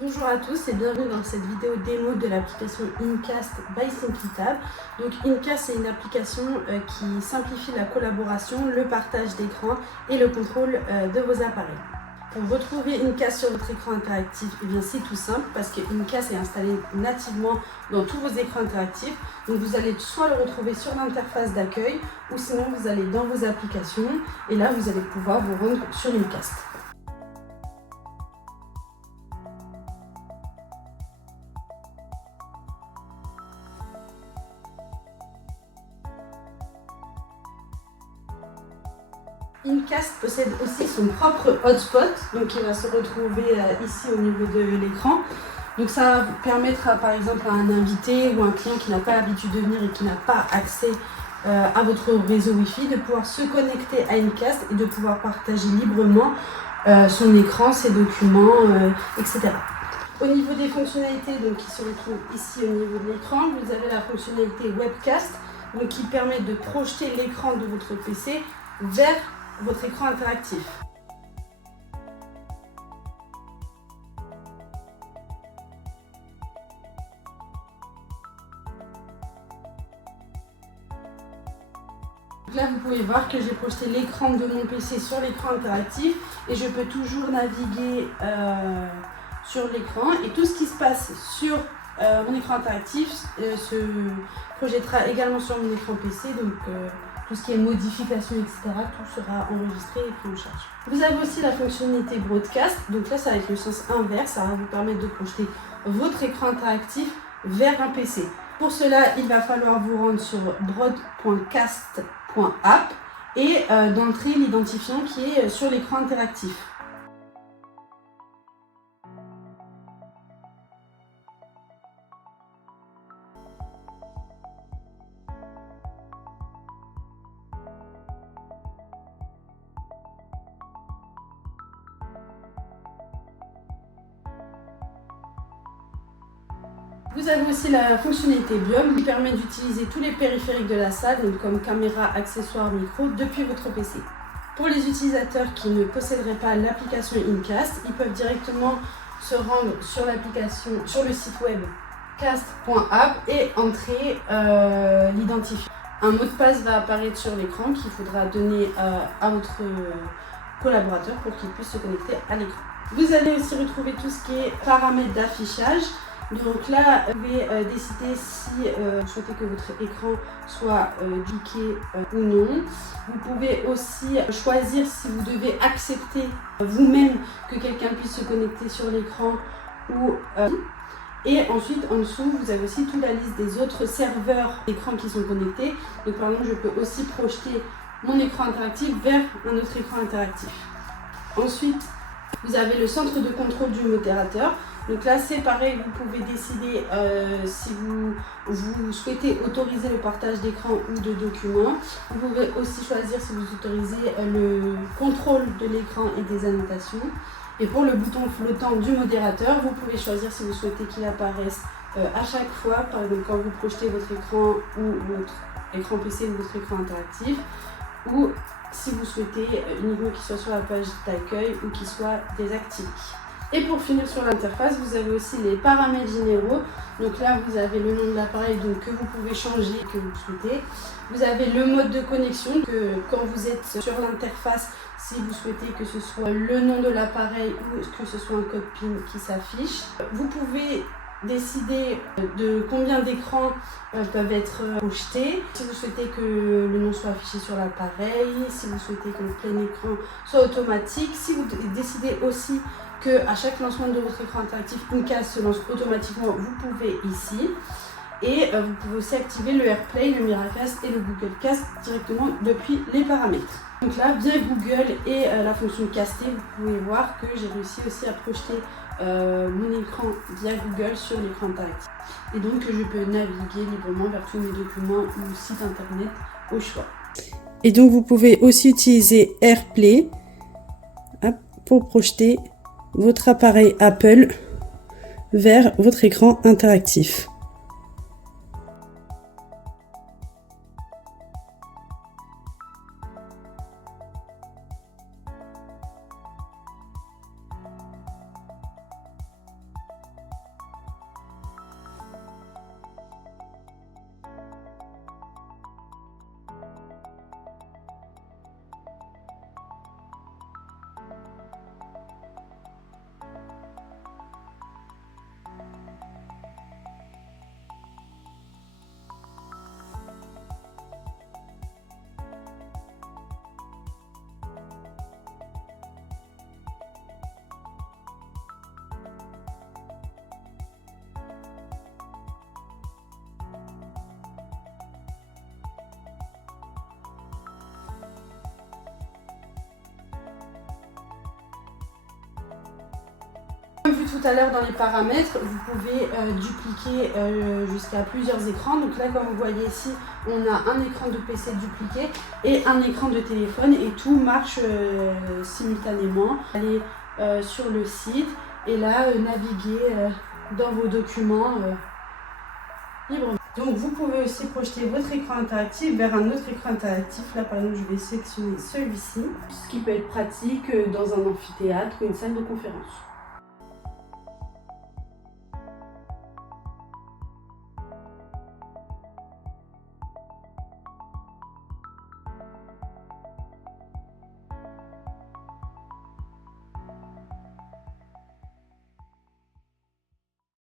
Bonjour à tous et bienvenue dans cette vidéo démo de l'application Incast by SimplyTab. Donc Incast, c'est une application qui simplifie la collaboration, le partage d'écran et le contrôle de vos appareils. Pour retrouver Incast sur votre écran interactif, eh bien c'est tout simple parce que Incast est installé nativement dans tous vos écrans interactifs. Donc vous allez soit le retrouver sur l'interface d'accueil ou sinon vous allez dans vos applications et là vous allez pouvoir vous rendre sur Incast. Incast possède aussi son propre hotspot, donc il va se retrouver ici au niveau de l'écran. Donc ça va permettre par exemple à un invité ou un client qui n'a pas l'habitude de venir et qui n'a pas accès à votre réseau Wi-Fi de pouvoir se connecter à Incast et de pouvoir partager librement son écran, ses documents, etc. Au niveau des fonctionnalités qui se retrouvent ici au niveau de l'écran, vous avez la fonctionnalité Webcast donc, qui permet de projeter l'écran de votre PC vers votre écran interactif. Donc là, vous pouvez voir que j'ai projeté l'écran de mon PC sur l'écran interactif et je peux toujours naviguer sur l'écran et tout ce qui se passe sur mon écran interactif se projettera également sur mon écran PC. Donc, tout ce qui est modification, etc., tout sera enregistré et pris en charge. Vous avez aussi la fonctionnalité Broadcast, donc là ça va être le sens inverse, ça va vous permettre de projeter votre écran interactif vers un PC. Pour cela, il va falloir vous rendre sur broad.cast.app et d'entrer l'identifiant qui est sur l'écran interactif. Vous avez aussi la fonctionnalité Biome qui permet d'utiliser tous les périphériques de la salle, donc comme caméra, accessoires, micro, depuis votre PC. Pour les utilisateurs qui ne posséderaient pas l'application Incast, ils peuvent directement se rendre sur l'application, sur le site web cast.app et entrer l'identifiant. Un mot de passe va apparaître sur l'écran qu'il faudra donner à votre collaborateur pour qu'il puisse se connecter à l'écran. Vous allez aussi retrouver tout ce qui est paramètres d'affichage. Donc là, vous pouvez décider si vous souhaitez que votre écran soit dupliqué ou non. Vous pouvez aussi choisir si vous devez accepter vous-même que quelqu'un puisse se connecter sur l'écran ou et ensuite, en dessous, vous avez aussi toute la liste des autres serveurs d'écran qui sont connectés. Donc par exemple, je peux aussi projeter mon écran interactif vers un autre écran interactif. Ensuite, vous avez le centre de contrôle du modérateur. Donc là, c'est pareil, vous pouvez décider si vous souhaitez autoriser le partage d'écran ou de documents. Vous pouvez aussi choisir si vous autorisez le contrôle de l'écran et des annotations. Et pour le bouton flottant du modérateur, vous pouvez choisir si vous souhaitez qu'il apparaisse à chaque fois, par exemple quand vous projetez votre écran ou votre écran PC ou votre écran interactif, ou si vous souhaitez uniquement qu'il soit sur la page d'accueil ou qu'il soit désactivé. Et pour finir sur l'interface, vous avez aussi les paramètres généraux. Donc là, vous avez le nom de l'appareil que vous pouvez changer que vous souhaitez. Vous avez le mode de connexion, que quand vous êtes sur l'interface, si vous souhaitez que ce soit le nom de l'appareil ou que ce soit un code PIN qui s'affiche. Vous pouvez décider de combien d'écrans peuvent être projetés, si vous souhaitez que le nom soit affiché sur l'appareil, si vous souhaitez que le plein écran soit automatique, si vous décidez aussi que à chaque lancement de votre écran interactif, Incast se lance automatiquement, vous pouvez ici. Et vous pouvez aussi activer le AirPlay, le Miracast et le Google Cast directement depuis les paramètres. Donc là, via Google et la fonction caster, vous pouvez voir que j'ai réussi aussi à projeter mon écran via Google sur l'écran interactif. Et donc je peux naviguer librement vers tous mes documents ou sites internet au choix. Et donc vous pouvez aussi utiliser AirPlay pour projeter votre appareil Apple vers votre écran interactif. tout à l'heure dans les paramètres, vous pouvez dupliquer jusqu'à plusieurs écrans. Donc là, comme vous voyez ici, on a un écran de PC dupliqué et un écran de téléphone et tout marche simultanément. Allez sur le site et là, naviguer dans vos documents librement. Donc vous pouvez aussi projeter votre écran interactif vers un autre écran interactif. Là par exemple je vais sélectionner celui-ci, ce qui peut être pratique dans un amphithéâtre ou une salle de conférence.